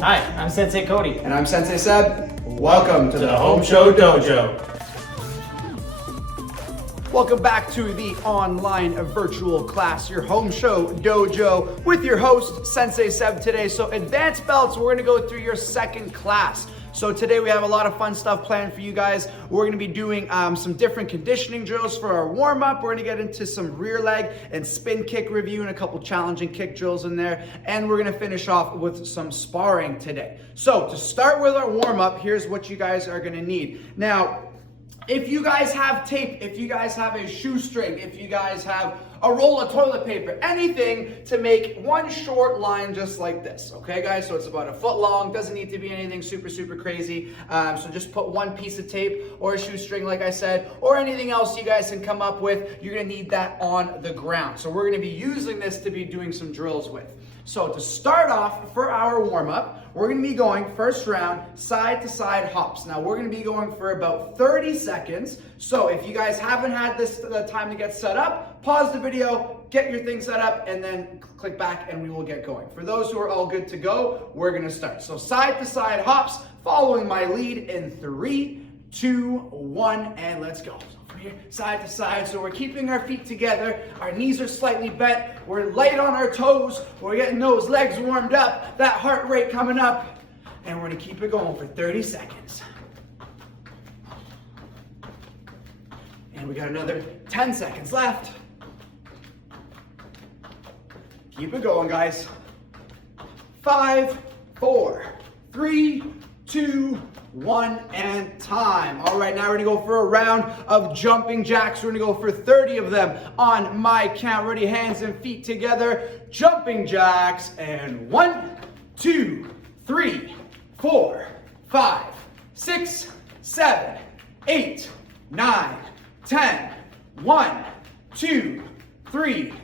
Hi, I'm Sensei Cody. And I'm Sensei Seb. Welcome to the Home Show Dojo. Welcome back to the online virtual class, your home show dojo, with your host, Sensei Seb today. So advanced belts, we're gonna go through your second class. So today we have a lot of fun stuff planned for you guys. We're gonna be doing some different conditioning drills for our warm-up. We're gonna get into some rear leg and spin kick review and a couple challenging kick drills in there. And we're gonna finish off with some sparring today. So to start with our warm-up, here's what you guys are gonna need. Now, if you guys have tape, if you guys have a shoestring, if you guys have a roll of toilet paper, anything to make one short line just like this, okay guys? So it's about a foot long, doesn't need to be anything super crazy. So just put one piece of tape or a shoestring, like I said, or anything else you guys can come up with. You're gonna need that on the ground. So we're gonna be using this to be doing some drills with. So to start off for our warm-up, we're gonna be going first round side to side hops. Now we're gonna be going for about 30 seconds. So if you guys haven't had the time to get set up, pause the video, get your thing set up, and then click back and we will get going. For those who are all good to go, we're gonna start. So side to side hops, following my lead in 3, 2, 1, and let's go. Here, side to side, so we're keeping our feet together, our knees are slightly bent, we're light on our toes, we're getting those legs warmed up, that heart rate coming up, and we're gonna keep it going for 30 seconds. And we got another 10 seconds left. Keep it going, guys. 5, 4, 3, 2, 1, and time. All right, now we're gonna go for a round of jumping jacks. We're gonna go for 30 of them on my count. Ready, hands and feet together. Jumping jacks, and 1, 2, 3, 4, 5, 6, 7, 8, 9, 10. 1, 2, 3,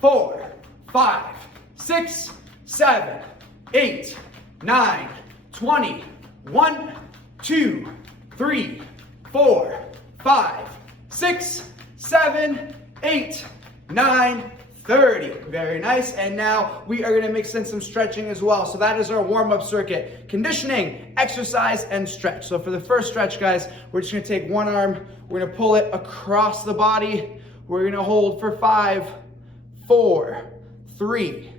4, 5, 6, 7, 8, 9, 20. 1, 2, 3, 4, 5, 6, 7, 8, 9, 30. Very nice. And now we are going to mix in some stretching as well. So that is our warm-up circuit. Conditioning, exercise, and stretch. So for the first stretch, guys, we're just going to take one arm. We're going to pull it across the body. We're going to hold for 5, 4, 3,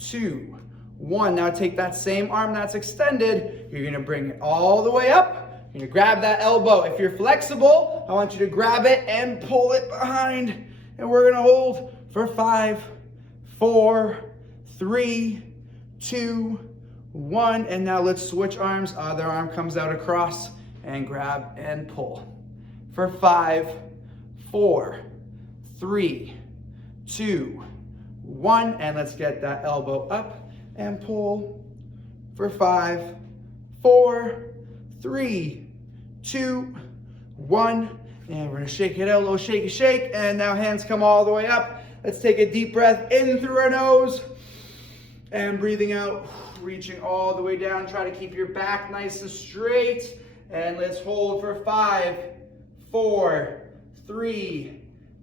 2, 1. Now take that same arm that's extended. You're gonna bring it all the way up. You're gonna grab that elbow. If you're flexible, I want you to grab it and pull it behind. And we're gonna hold for 5, 4, 3, 2, 1. And now let's switch arms. Other arm comes out across and grab and pull. For 5, 4, 3, 2, 1. And let's get that elbow up and pull for 5, 4, 3, 2, 1. And we're gonna shake it out, a little shaky shake. And now hands come all the way up. Let's take a deep breath in through our nose and breathing out, reaching all the way down. Try to keep your back nice and straight. And let's hold for 5, 4, 3,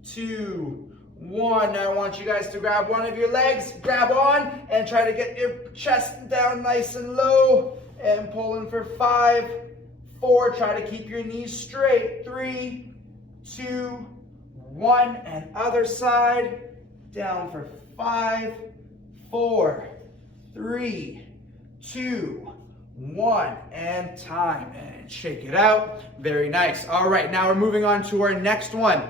2, 1. Now I want you guys to grab one of your legs, grab on, and try to get your chest down nice and low. And pull in for 5, 4. Try to keep your knees straight. 3, 2, 1. And other side. Down for 5, 4, 3, 2, 1. And time. And shake it out. Very nice. All right, now we're moving on to our next one.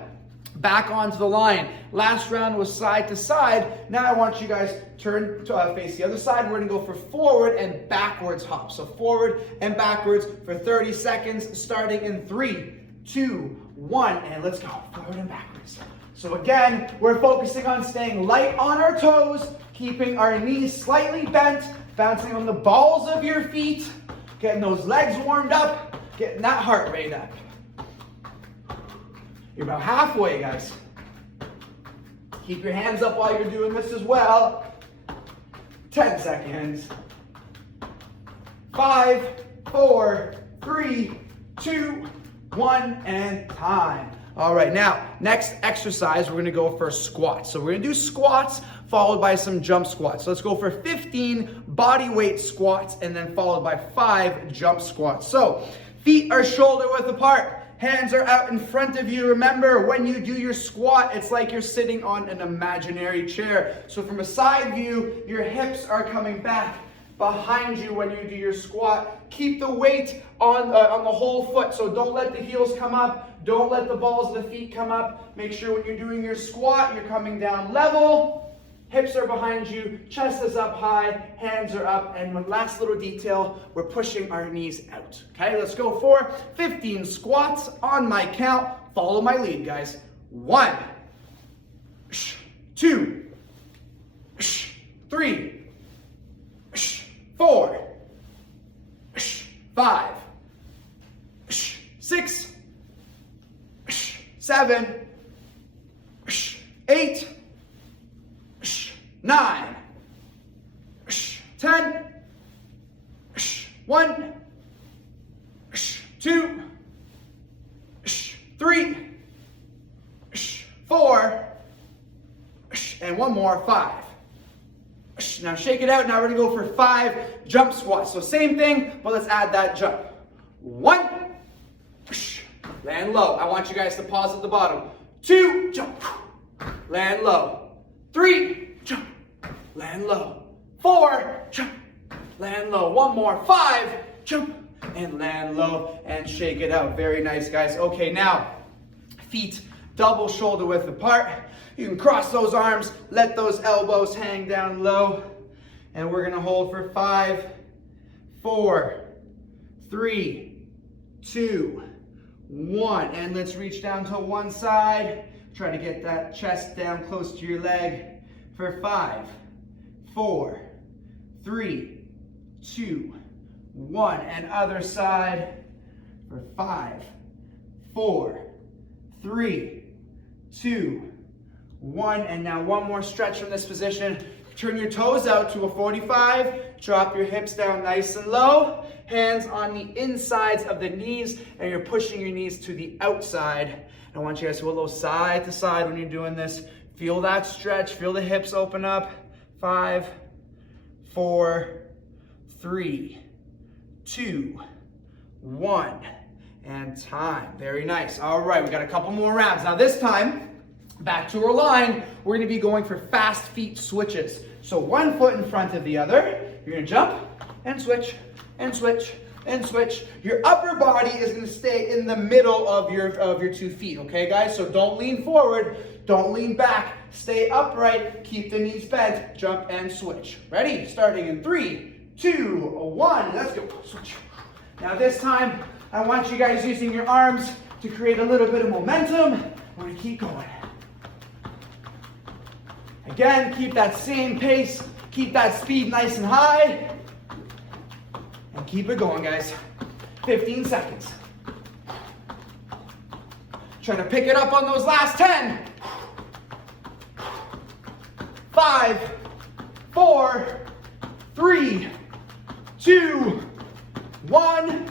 Back onto the line. Last round was side to side. Now I want you guys to turn to face the other side. We're gonna go for forward and backwards hops. So forward and backwards for 30 seconds, starting in 3, 2, 1, and let's go. Forward and backwards. So again, we're focusing on staying light on our toes, keeping our knees slightly bent, bouncing on the balls of your feet, getting those legs warmed up, getting that heart rate up. You're about halfway, guys. Keep your hands up while you're doing this as well. 10 seconds. 5, 4, 3, 2, 1, and time. All right, now, next exercise, we're gonna go for squats. So we're gonna do squats followed by some jump squats. So let's go for 15 body weight squats and then followed by 5 jump squats. So feet are shoulder width apart. Hands are out in front of you. Remember, when you do your squat, it's like you're sitting on an imaginary chair. So from a side view, your hips are coming back behind you when you do your squat. Keep the weight on the whole foot. So don't let the heels come up. Don't let the balls of the feet come up. Make sure when you're doing your squat, you're coming down level. Hips are behind you, chest is up high, hands are up, and one last little detail, we're pushing our knees out. Okay, let's go for 15 squats on my count. Follow my lead, guys. 1, 2, 3, 4, 5, 6, 7, 8, 9, 10, 1, 2, 3, 4, and one more, 5. Now shake it out. Now we're gonna go for 5 jump squats. So same thing, but let's add that jump. 1, land low. I want you guys to pause at the bottom. 2, jump, land low. 3, jump, land low. 4, jump, land low. One more, 5, jump, and land low, and shake it out. Very nice, guys. Okay, now, feet double shoulder width apart. You can cross those arms, let those elbows hang down low, and we're gonna hold for 5, 4, 3, 2, 1, and let's reach down to one side. Try to get that chest down close to your leg for 5, 4, 3, 2, 1, and other side for 5, 4, 3, 2, 1, and now one more stretch from this position. Turn your toes out to a 45, drop your hips down nice and low, hands on the insides of the knees, and you're pushing your knees to the outside. I want you guys to go a little side to side when you're doing this. Feel that stretch, feel the hips open up. 5, 4, 3, 2, 1, and time. Very nice. All right, we got a couple more rounds. Now this time, back to our line, we're gonna be going for fast feet switches. So one foot in front of the other, you're gonna jump and switch and switch and switch. Your upper body is gonna stay in the middle of your 2 feet, okay guys? So don't lean forward, don't lean back, stay upright, keep the knees bent, jump and switch. Ready? Starting in 3, 2, 1, let's go, switch. Now this time, I want you guys using your arms to create a little bit of momentum. We're gonna keep going. Again, keep that same pace, keep that speed nice and high, and keep it going, guys. 15 seconds. Try to pick it up on those last 10. 5, 4, 3, 2, 1,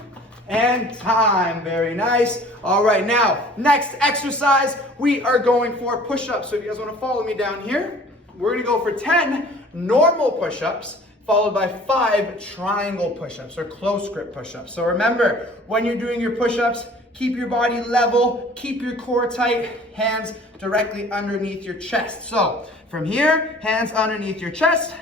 and time. Very nice. All right, now, next exercise, we are going for push-ups. So if you guys want to follow me down here, we're going to go for 10 normal push-ups, followed by 5 triangle push-ups or close grip push-ups. So remember, when you're doing your push-ups, keep your body level, keep your core tight, hands directly underneath your chest. So from here, hands underneath your chest,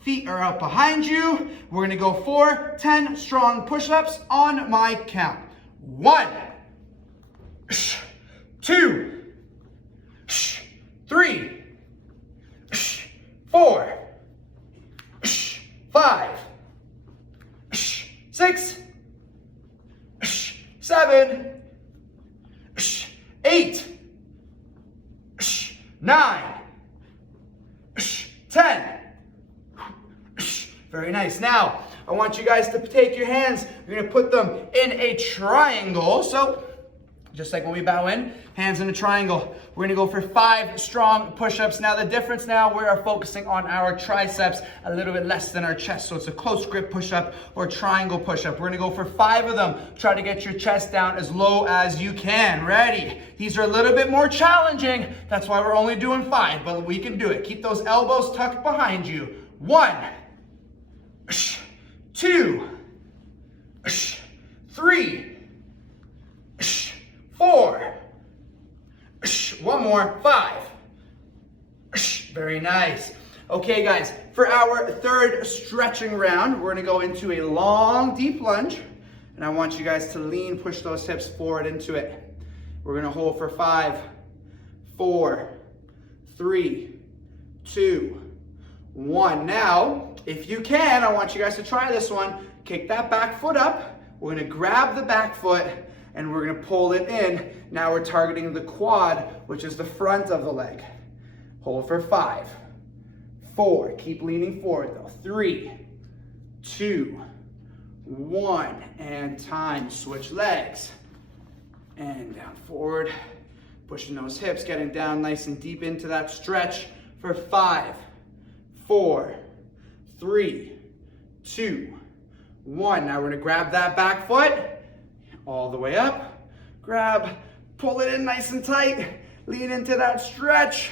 feet are out behind you. We're gonna go for 10 strong push-ups on my count. 1, 2, 3, 4, 5, 6, 7, 8, 9, 10. Very nice. Now, I want you guys to take your hands, you're gonna put them in a triangle. So Just like when we bow in, hands in a triangle. We're gonna go for 5 strong push-ups. Now the difference now, we are focusing on our triceps a little bit less than our chest. So it's a close grip push-up or triangle push-up. We're gonna go for 5 of them. Try to get your chest down as low as you can. Ready? These are a little bit more challenging. That's why we're only doing 5, but we can do it. Keep those elbows tucked behind you. 1, 2, 3, 4, one more, 5. Very nice. Okay guys, for our third stretching round, we're gonna go into a long, deep lunge, and I want you guys to lean, push those hips forward into it. We're gonna hold for 5, 4, 3, 2, 1. Now, if you can, I want you guys to try this one. Kick that back foot up. We're gonna grab the back foot and we're gonna pull it in. Now we're targeting the quad, which is the front of the leg. Hold for 5, 4, keep leaning forward though. 3, 2, 1, and time. Switch legs. And down forward, pushing those hips, getting down nice and deep into that stretch for 5, 4, 3, 2, 1. Now we're gonna grab that back foot all the way up, grab, pull it in nice and tight, lean into that stretch.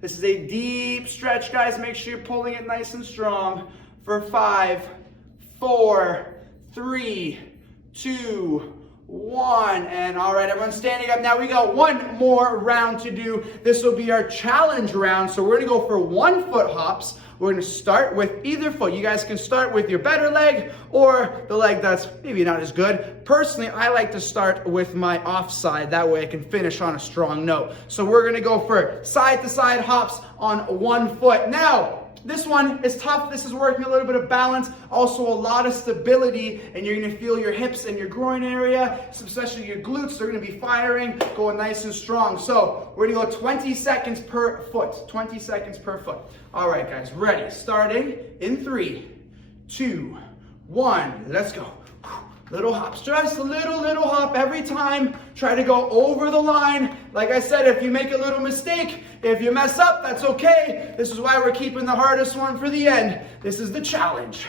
This is a deep stretch, guys. Make sure you're pulling it nice and strong for 5, 4, 3, 2, 1. And all right, everyone's standing up. Now we got one more round to do. This will be our challenge round. So we're gonna go for 1 foot hops. We're gonna start with either foot. You guys can start with your better leg or the leg that's maybe not as good. Personally, I like to start with my offside. That way I can finish on a strong note. So we're gonna go for side to side hops on 1 foot. Now, this one is tough. This is working a little bit of balance, also a lot of stability, and you're gonna feel your hips and your groin area, especially your glutes, they're gonna be firing, going nice and strong. So we're gonna go 20 seconds per foot, 20 seconds per foot. All right, guys, ready? Starting in 3, 2, 1, let's go. Little hops, just a little hop every time. Try to go over the line. Like I said, if you make a little mistake, if you mess up, that's okay. This is why we're keeping the hardest one for the end. This is the challenge.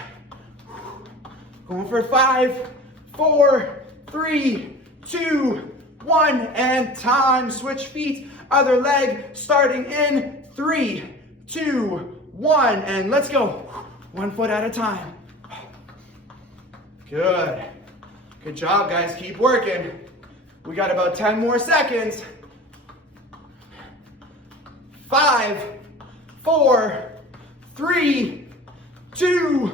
Going for 5, 4, 3, 2, 1, and time. Switch feet, other leg, starting in 3, 2, 1, and let's go. 1 foot at a time. Good. Good job, guys. Keep working. We got about 10 more seconds. 5, 4, 3, 2,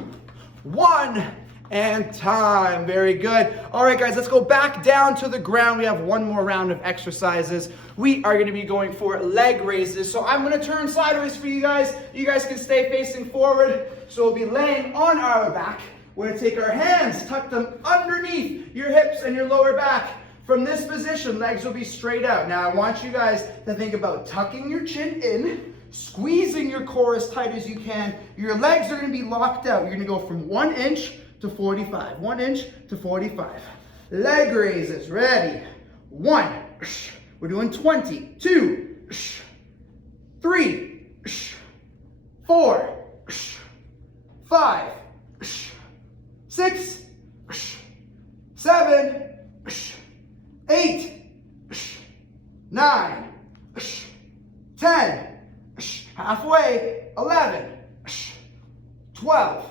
1, and time. Very good. All right, guys, let's go back down to the ground. We have one more round of exercises. We are going to be going for leg raises. So I'm going to turn sideways for you guys. You guys can stay facing forward. So we'll be laying on our back. We're going to take our hands, tuck them underneath your hips and your lower back. From this position, legs will be straight out. Now I want you guys to think about tucking your chin in, squeezing your core as tight as you can. Your legs are going to be locked out. You're going to go from 1 inch to 45. 1 inch to 45. Leg raises. Ready? 1. We're doing 20. 2. 3. 4. 5. 6, 7, 8, 9, 10, halfway, 11, 12,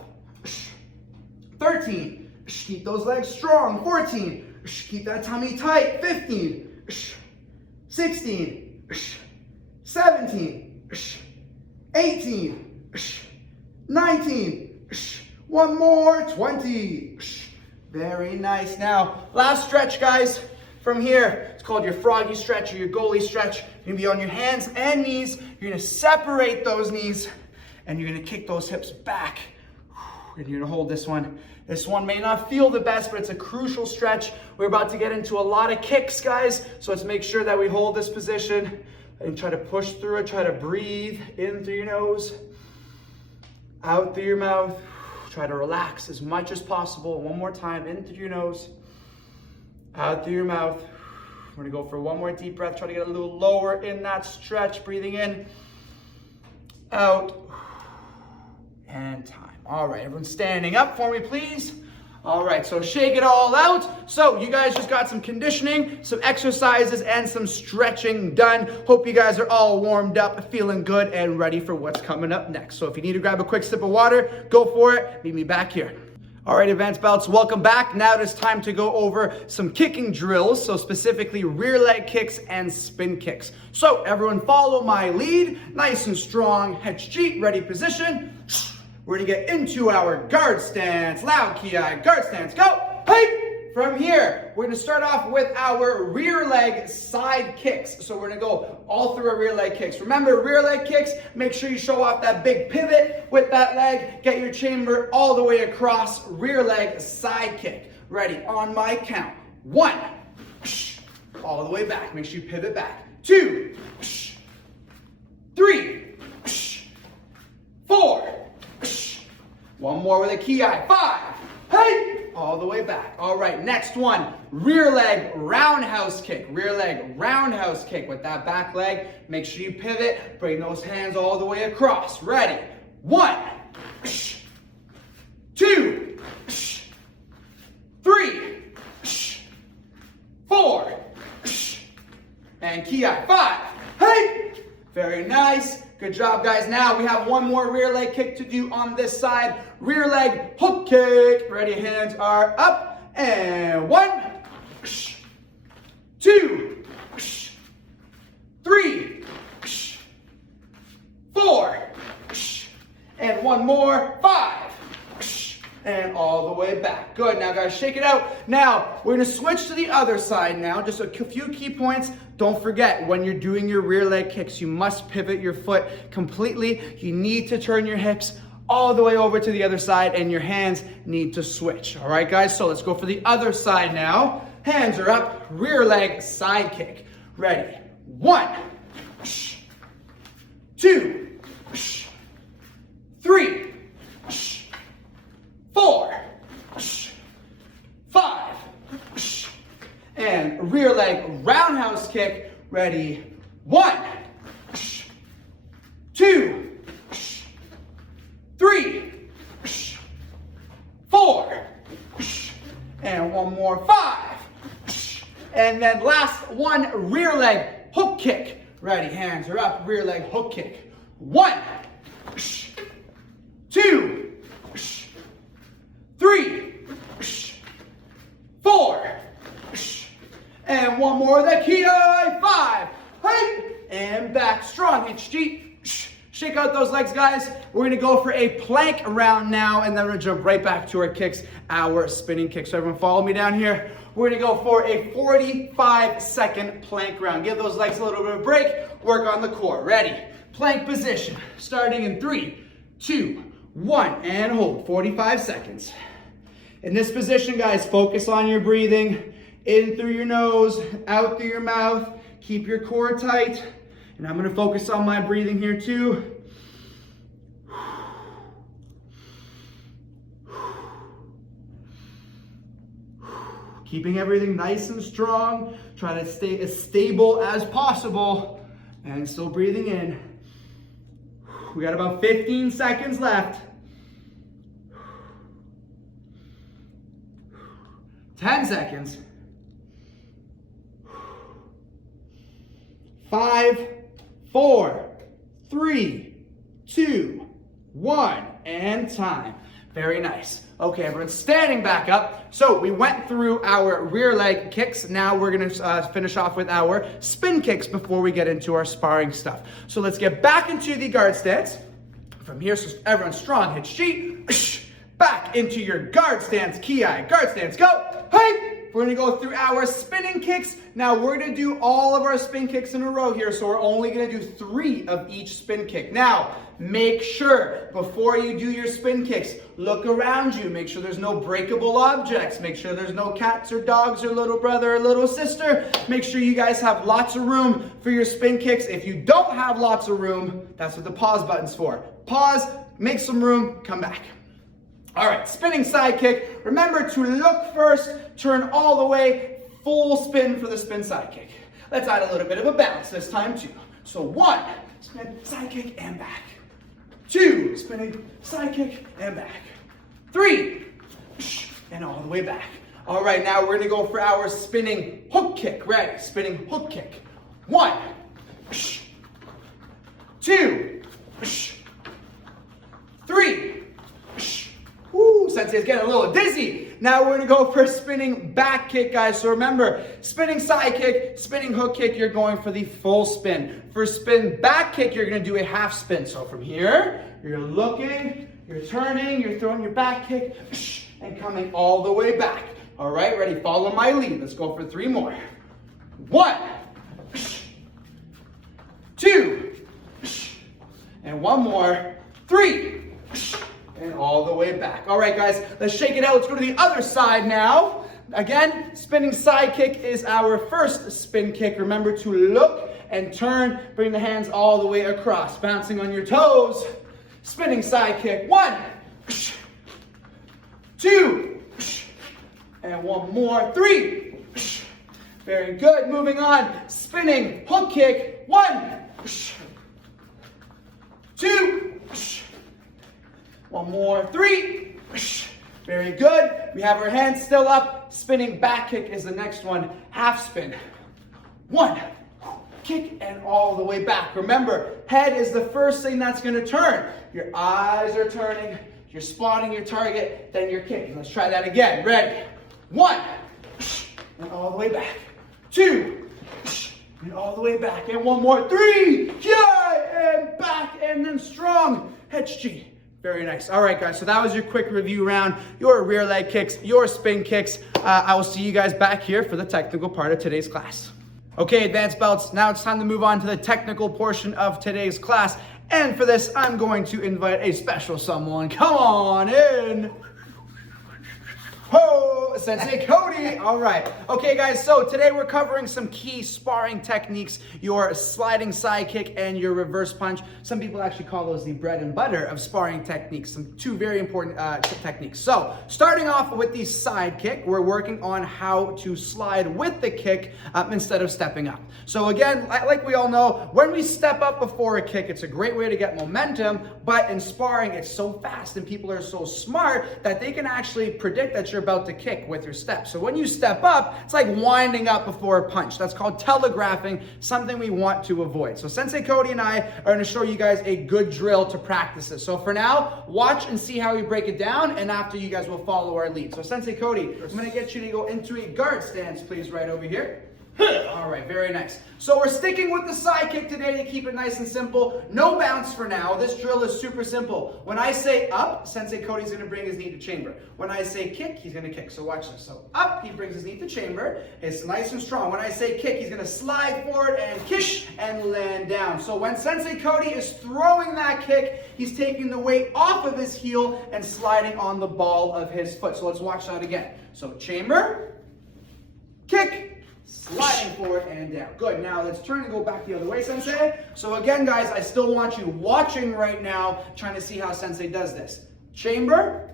13, keep those legs strong, 14, keep that tummy tight, 15, 16, 17, 18, 19, one more, 20. Very nice. Now, last stretch, guys. From here, it's called your froggy stretch or your goalie stretch. You're gonna be on your hands and knees. You're gonna separate those knees and you're gonna kick those hips back. And you're gonna hold this one. This one may not feel the best, but it's a crucial stretch. We're about to get into a lot of kicks, guys. So let's make sure that we hold this position and try to push through it. Try to breathe in through your nose, out through your mouth. Try to relax as much as possible. One more time, in through your nose, out through your mouth. We're gonna go for one more deep breath. Try to get a little lower in that stretch. Breathing in, out, and time. All right, everyone standing up for me, please. All right, so shake it all out. So you guys just got some conditioning, some exercises, and some stretching done. Hope you guys are all warmed up, feeling good, and ready for what's coming up next. So if you need to grab a quick sip of water, go for it. Meet me back here. All right, advanced belts, welcome back. Now it is time to go over some kicking drills, so specifically rear leg kicks and spin kicks. So everyone follow my lead, nice and strong, head straight, ready position. We're gonna get into our guard stance. Loud ki, guard stance, go. Hey! From here, we're gonna start off with our rear leg side kicks. So we're gonna go all through our rear leg kicks. Remember, rear leg kicks, make sure you show off that big pivot with that leg. Get your chamber all the way across, rear leg side kick. Ready, on my count. 1, all the way back. Make sure you pivot back. 2, 3, 4, one more with a ki, 5, hey, all the way back. All right, next one, rear leg roundhouse kick. Rear leg roundhouse kick with that back leg. Make sure you pivot, bring those hands all the way across. Ready, 1, 2, 3, 4, and ki, 5, hey, very nice. Good job, guys. Now we have one more rear leg kick to do on this side. Rear leg hook kick. Ready, hands are up. And 1, 2, 3, 4, and one more, 5. And all the way back. Good, now guys, shake it out. Now, we're gonna switch to the other side now. Just a few key points. Don't forget, when you're doing your rear leg kicks, you must pivot your foot completely. You need to turn your hips all the way over to the other side, and your hands need to switch. All right, guys, so let's go for the other side now. Hands are up, rear leg side kick. Ready, 1, 2, 3, 4, 5, and rear leg roundhouse kick. Ready, 1, 2, 3, 4, and one more, 5, and then last one, rear leg hook kick. Ready, hands are up, rear leg hook kick. 1, 2, 3, 4, and one more, the ki, 5, hey, and back, strong, HG, shake out those legs, guys. We're gonna go for a plank round now, and then we're gonna jump right back to our kicks, our spinning kicks. So everyone follow me down here. We're gonna go for a 45-second plank round. Give those legs a little bit of a break, work on the core. Ready, plank position, starting in 3, 2, 1, and hold, 45 seconds. In this position, guys, focus on your breathing. In through your nose, out through your mouth. Keep your core tight. And I'm gonna focus on my breathing here too. Keeping everything nice and strong. Try to stay as stable as possible. And still breathing in. We got about 15 seconds left. 10 seconds. 5, 4, 3, 2, 1, and time. Very nice. Okay, everyone, standing back up. So we went through our rear leg kicks. Now we're gonna finish off with our spin kicks before we get into our sparring stuff. So let's get back into the guard stance. From here, so everyone strong, hit sheet. Back into your guard stance, ki, guard stance, go. Hey! We're gonna go through our spinning kicks. Now we're gonna do all of our spin kicks in a row here, so we're only gonna do 3 of each spin kick. Now, make sure before you do your spin kicks, look around you, make sure there's no breakable objects, make sure there's no cats or dogs or little brother or little sister. Make sure you guys have lots of room for your spin kicks. If you don't have lots of room, that's what the pause button's for. Pause, make some room, come back. All right, spinning side kick. Remember to look first, turn all the way, full spin for the spin side kick. Let's add a little bit of a bounce this time too. So 1, spin, side kick, and back. 2, spinning, side kick, and back. 3, and all the way back. All right, now we're gonna go for our spinning hook kick. Ready? Spinning hook kick. 1, 2, 3. Woo, Sensei's getting a little dizzy. Now we're gonna go for a spinning back kick, guys. So remember, spinning side kick, spinning hook kick, you're going for the full spin. For spin back kick, you're gonna do a half spin. So from here, you're looking, you're turning, you're throwing your back kick, and coming all the way back. All right, ready? Follow my lead. Let's go for 3 more. 1, 2, and 1 more. 3, and all the way back. All right, guys, let's shake it out. Let's go to the other side now. Again, spinning side kick is our first spin kick. Remember to look and turn. Bring the hands all the way across, bouncing on your toes. Spinning side kick. 1, 2, and 1 more. 3. Very good. Moving on. Spinning hook kick. 1, 2. 1 more. 3. Very good. We have our hands still up. Spinning back kick is the next one. Half spin. 1. Kick and all the way back. Remember, head is the first thing that's going to turn. Your eyes are turning. You're spotting your target. Then you're kicking. Let's try that again. Ready? 1. And all the way back. 2. And all the way back. And 1 more. 3. Yeah, and back. And then strong. HG. Very nice. All right, guys. So that was your quick review round, your rear leg kicks, your spin kicks. I will see you guys back here for the technical part of today's class. Okay, advanced belts. Now it's time to move on to the technical portion of today's class. And for this, I'm going to invite a special someone. Come on in. Ho, Sensei Cody. All right. Okay, guys, so today we're covering some key sparring techniques, your sliding side kick and your reverse punch. Some people actually call those the bread and butter of sparring techniques, two very important techniques. So starting off with the side kick, we're working on how to slide with the kick instead of stepping up. So again, like we all know, when we step up before a kick, it's a great way to get momentum, but in sparring, it's so fast and people are so smart that they can actually predict that you're about to kick with your step. So when you step up, it's like winding up before a punch. That's called telegraphing, something we want to avoid. So Sensei Cody and I are going to show you guys a good drill to practice this. So for now, watch and see how we break it down, and after you guys will follow our lead. So Sensei Cody, I'm going to get you to go into a guard stance, please, right over here. All right, very nice. So we're sticking with the side kick today to keep it nice and simple. No bounce for now. This drill is super simple. When I say up, Sensei Cody's going to bring his knee to chamber. When I say kick, he's going to kick. So watch this. So up, he brings his knee to chamber. It's nice and strong. When I say kick, he's going to slide forward and kick and land down. So when Sensei Cody is throwing that kick, he's taking the weight off of his heel and sliding on the ball of his foot. So let's watch that again. So chamber, kick, sliding forward and down. Good. Now let's turn and go back the other way, Sensei. So again, guys, I still want you watching right now, trying to see how Sensei does this. Chamber,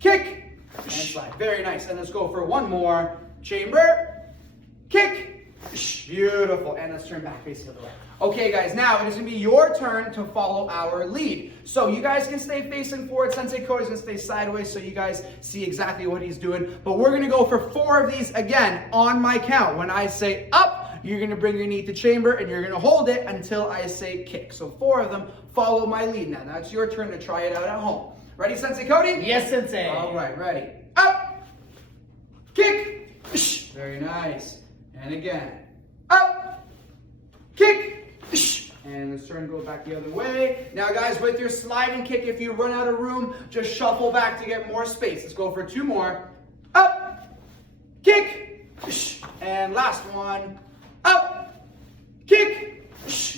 kick, and slide. Very nice. And let's go for 1 more. Chamber, kick. Beautiful. And let's turn back facing the other way. Okay, guys, now it is going to be your turn to follow our lead. So you guys can stay facing forward. Sensei Cody's going to stay sideways so you guys see exactly what he's doing. But we're going to go for 4 of these again on my count. When I say up, you're going to bring your knee to chamber and you're going to hold it until I say kick. So 4 of them, follow my lead. Now it's your turn to try it out at home. Ready, Sensei Cody? Yes, Sensei. All right, ready. Up, kick. Very nice. And again. Up, kick. And let's turn and go back the other way. Now, guys, with your sliding kick, if you run out of room, just shuffle back to get more space. Let's go for 2 more. Up, kick, and last one. Up, kick.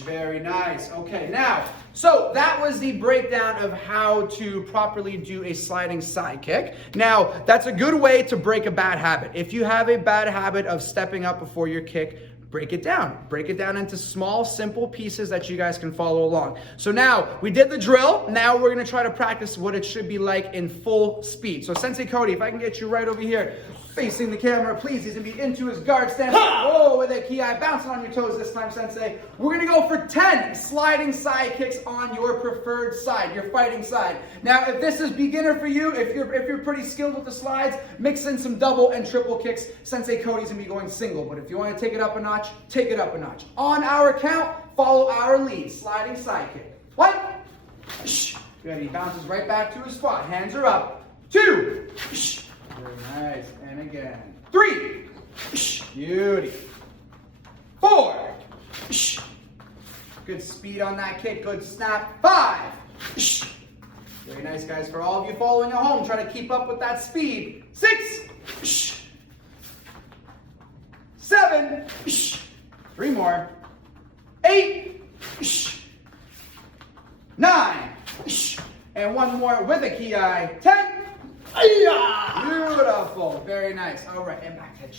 Very nice. Okay, now, so that was the breakdown of how to properly do a sliding side kick. Now, that's a good way to break a bad habit. If you have a bad habit of stepping up before your kick, break it down. Break it down into small, simple pieces that you guys can follow along. So now, we did the drill. Now we're going to try to practice what it should be like in full speed. So Sensei Cody, if I can get you right over here. facing the camera, please. He's gonna be into his guard stance. Oh, with a ki, bouncing on your toes this time, Sensei. We're gonna go for 10 sliding side kicks on your preferred side, your fighting side. Now, if this is beginner for you, if you're pretty skilled with the slides, mix in some double and triple kicks. Sensei Cody's gonna be going single, but if you wanna take it up a notch, take it up a notch. On our count, follow our lead. Sliding side kick. 1. Good, he bounces right back to his spot. Hands are up. 2. Very nice. And again. 3. Beauty. 4. Good speed on that kick. Good snap. 5. Very nice, guys. For all of you following at home, try to keep up with that speed. 6. 7. 3 more. 8. 9. And 1 more with a ki. 10. Beautiful. Very nice. All right, and back head.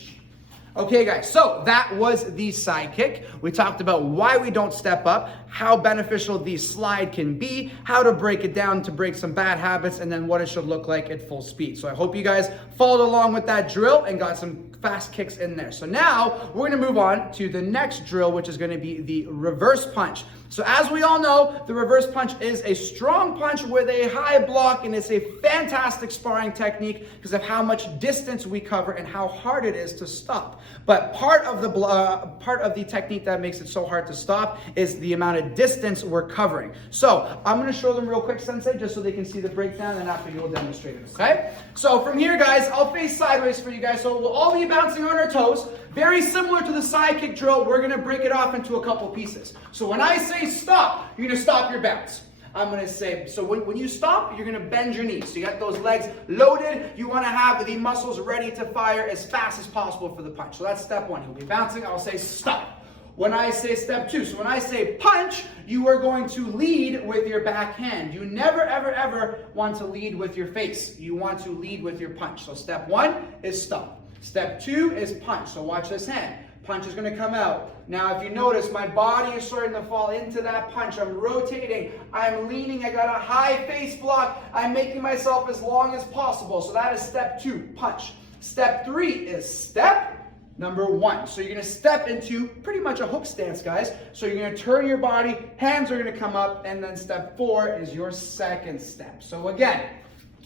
Okay, guys, so that was the side kick. We talked about why we don't step up, how beneficial the slide can be, how to break it down to break some bad habits, and then what it should look like at full speed. So I hope you guys followed along with that drill and got some fast kicks in there. So now we're gonna move on to the next drill, which is gonna be the reverse punch. So as we all know, the reverse punch is a strong punch with a high block, and it's a fantastic sparring technique because of how much distance we cover and how hard it is to stop. But part of the technique that makes it so hard to stop is the amount of distance we're covering. So I'm going to show them real quick, Sensei, just so they can see the breakdown, and after you'll demonstrate it, okay? So from here, guys, I'll face sideways for you guys, so we'll all be bouncing on our toes. Very similar to the side kick drill, we're going to break it off into a couple pieces. So when I say stop, you're going to stop your bounce. I'm going to say, so when you stop, you're going to bend your knees. So you got those legs loaded. You want to have the muscles ready to fire as fast as possible for the punch. So that's step 1. You'll be bouncing. I'll say stop. When I say step 2, so when I say punch, you are going to lead with your back hand. You never, ever, ever want to lead with your face. You want to lead with your punch. So step 1 is stop. Step 2 is punch. So watch this hand. Punch is going to come out. Now, if you notice, my body is starting to fall into that punch. I'm rotating. I'm leaning. I got a high face block. I'm making myself as long as possible. So that is step 2, punch. Step 3 is step number 1. So you're going to step into pretty much a hook stance, guys. So you're going to turn your body. Hands are going to come up. And then step 4 is your second step. So again,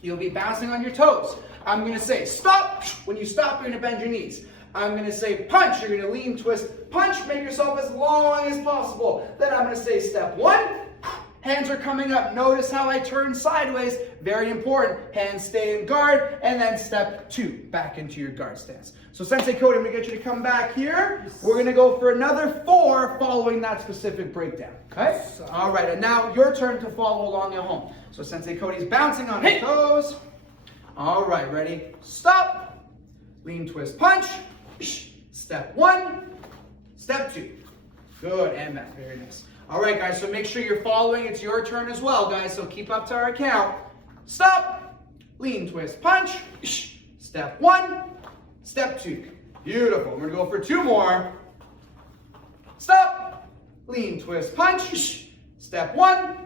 you'll be bouncing on your toes. I'm going to say stop. When you stop, you're going to bend your knees. I'm going to say punch. You're going to lean, twist, punch. Make yourself as long as possible. Then I'm going to say step 1. Hands are coming up. Notice how I turn sideways. Very important. Hands stay in guard. And then step 2, back into your guard stance. So Sensei Cody, I'm going to get you to come back here. We're going to go for another 4 following that specific breakdown. Okay? All right. And now your turn to follow along at home. So Sensei Cody's bouncing on his toes. All right. Ready? Stop. Lean, twist, punch. Step 1, step 2. Good, and back. Very nice. All right, guys, so make sure you're following. It's your turn as well, guys, so keep up to our count. Stop, lean, twist, punch. Step 1, step 2. Beautiful. We're going to go for 2 more. Stop, lean, twist, punch. Step 1,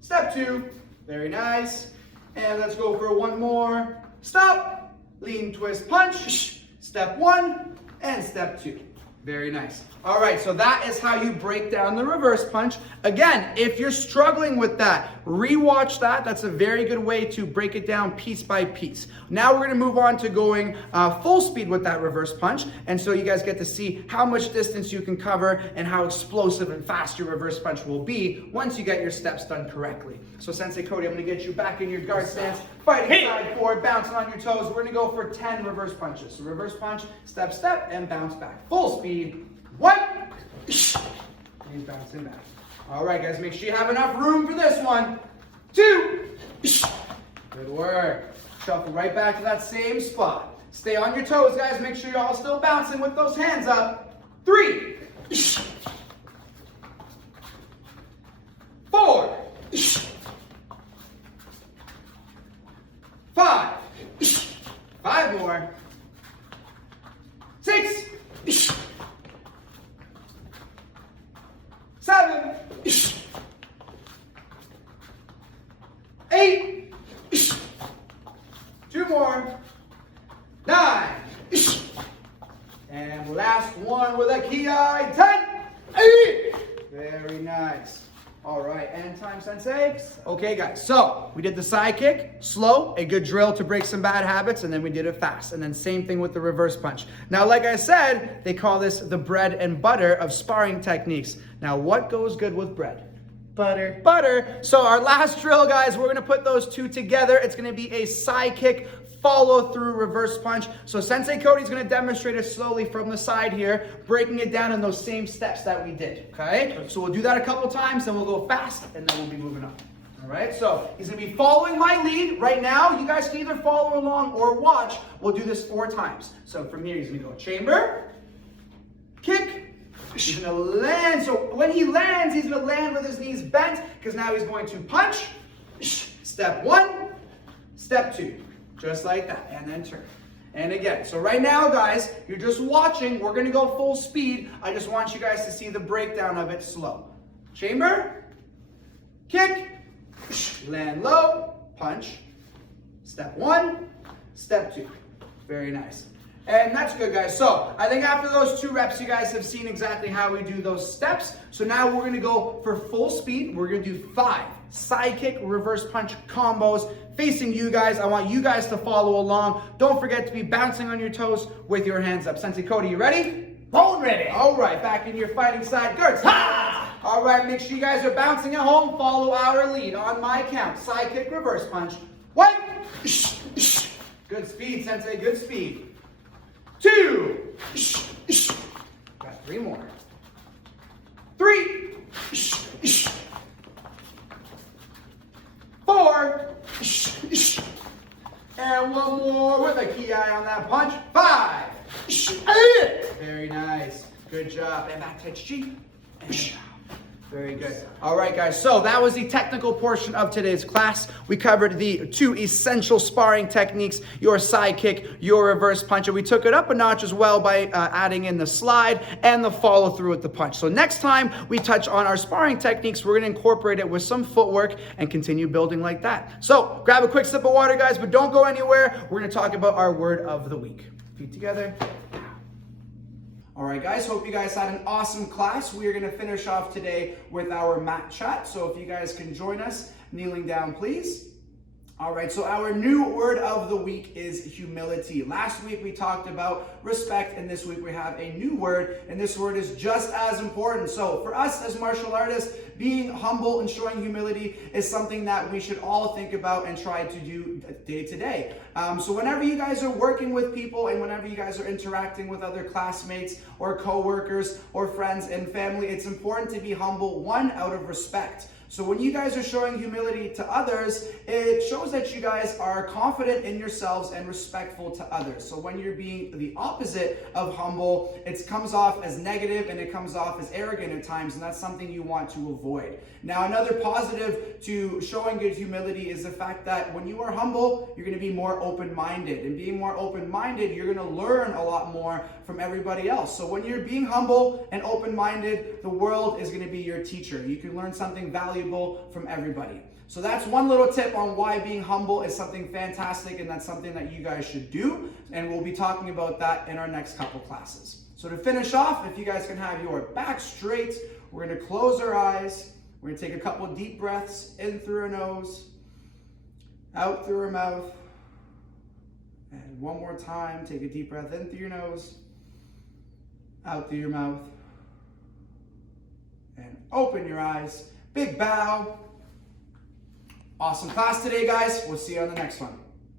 step 2. Very nice. And let's go for 1 more. Stop, lean, twist, punch. Step 1 and step 2. Very nice. All right, so that is how you break down the reverse punch. Again, if you're struggling with that, rewatch that. That's a very good way to break it down piece by piece. Now we're going to move on to going full speed with that reverse punch. And so you guys get to see how much distance you can cover and how explosive and fast your reverse punch will be once you get your steps done correctly. So Sensei Cody, I'm going to get you back in your guard stance, fighting side forward, bouncing on your toes. We're going to go for 10 reverse punches. So reverse punch, step, step, and bounce back. Full speed. 1. And bouncing back. All right, guys, make sure you have enough room for this one. 2. Good work. Shuffle right back to that same spot. Stay on your toes, guys. Make sure you're all still bouncing with those hands up. 3. 4. 5. 5 more. 6. 7. 8. 2 more. 9. Very nice. All right, and time, sensei. Okay, guys, so we did the side kick, slow, a good drill to break some bad habits, and then we did it fast. And then same thing with the reverse punch. Now, like I said, they call this the bread and butter of sparring techniques. Now, what goes good with bread? Butter. Butter. So our last drill, guys, we're gonna put those two together. It's gonna be a side kick, follow through reverse punch. So Sensei Cody's gonna demonstrate it slowly from the side here, breaking it down in those same steps that we did, okay? So we'll do that a couple times, then we'll go fast, and then we'll be moving on. All right, so he's gonna be following my lead right now. You guys can either follow along or watch. We'll do this 4 times. So from here, he's gonna go chamber, kick, he's gonna land. So when he lands, he's gonna land with his knees bent, because now he's going to punch. Step 1, step 2. Just like that, and then turn. And again, so right now, guys, you're just watching. We're gonna go full speed. I just want you guys to see the breakdown of it slow. Chamber, kick, land low, punch. Step 1, step 2. Very nice. And that's good, guys. So I think after those 2 reps, you guys have seen exactly how we do those steps. So now we're gonna go for full speed. We're gonna do 5 side kick, reverse punch combos facing you guys. I want you guys to follow along. Don't forget to be bouncing on your toes with your hands up. Sensei Cody, you ready? Bone ready. All right, back in your fighting side girds. Ha! All right, make sure you guys are bouncing at home. Follow our lead on my count. Side kick, reverse punch. 1. Good speed, Sensei, good speed. 2. Got 3 more. 3. 4. And 1 more with a key eye on that punch. 5. Very nice. Good job. And back touch G. And down. Very good. All right, guys. So that was the technical portion of today's class. We covered the 2 essential sparring techniques, your side kick, your reverse punch. And we took it up a notch as well by adding in the slide and the follow through with the punch. So next time we touch on our sparring techniques, we're going to incorporate it with some footwork and continue building like that. So grab a quick sip of water, guys, but don't go anywhere. We're going to talk about our word of the week. Feet together. All right, guys, hope you guys had an awesome class. We are going to finish off today with our mat chat. So if you guys can join us, kneeling down, please. All right, so our new word of the week is humility. Last week we talked about respect, and this week we have a new word, and this word is just as important. So for us as martial artists, being humble and showing humility is something that we should all think about and try to do day to day. So whenever you guys are working with people and whenever you guys are interacting with other classmates or co-workers or friends and family, it's important to be humble, 1, out of respect. So when you guys are showing humility to others, it shows that you guys are confident in yourselves and respectful to others. So when you're being the opposite of humble, it comes off as negative and it comes off as arrogant at times, and that's something you want to avoid. Now, another positive to showing good humility is the fact that when you are humble, you're going to be more open-minded. And being more open-minded, you're going to learn a lot more from everybody else. So when you're being humble and open-minded, the world is going to be your teacher. You can learn something valuable from everybody. So that's one little tip on why being humble is something fantastic, and that's something that you guys should do. And we'll be talking about that in our next couple classes. So to finish off, if you guys can have your back straight, we're going to close our eyes. We're going to take a couple deep breaths in through our nose, out through our mouth. And one more time, take a deep breath in through your nose, out through your mouth. And open your eyes. Big bow. Awesome class today, guys. We'll see you on the next one.